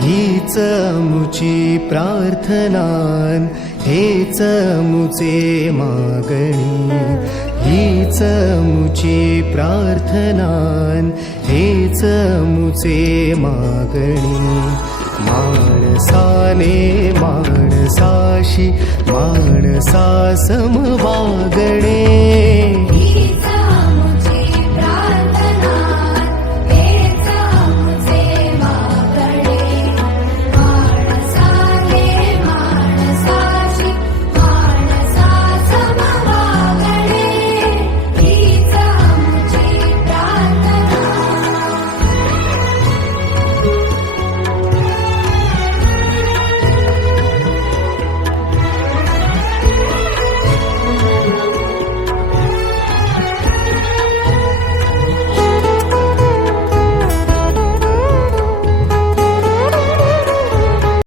हीच मुची प्रार्थनान, हेच मुचे मागणी. हीच मुची प्रार्थनान, हेच मुचे मागणी. माणसाने माणसाशी माणसासम वागणे.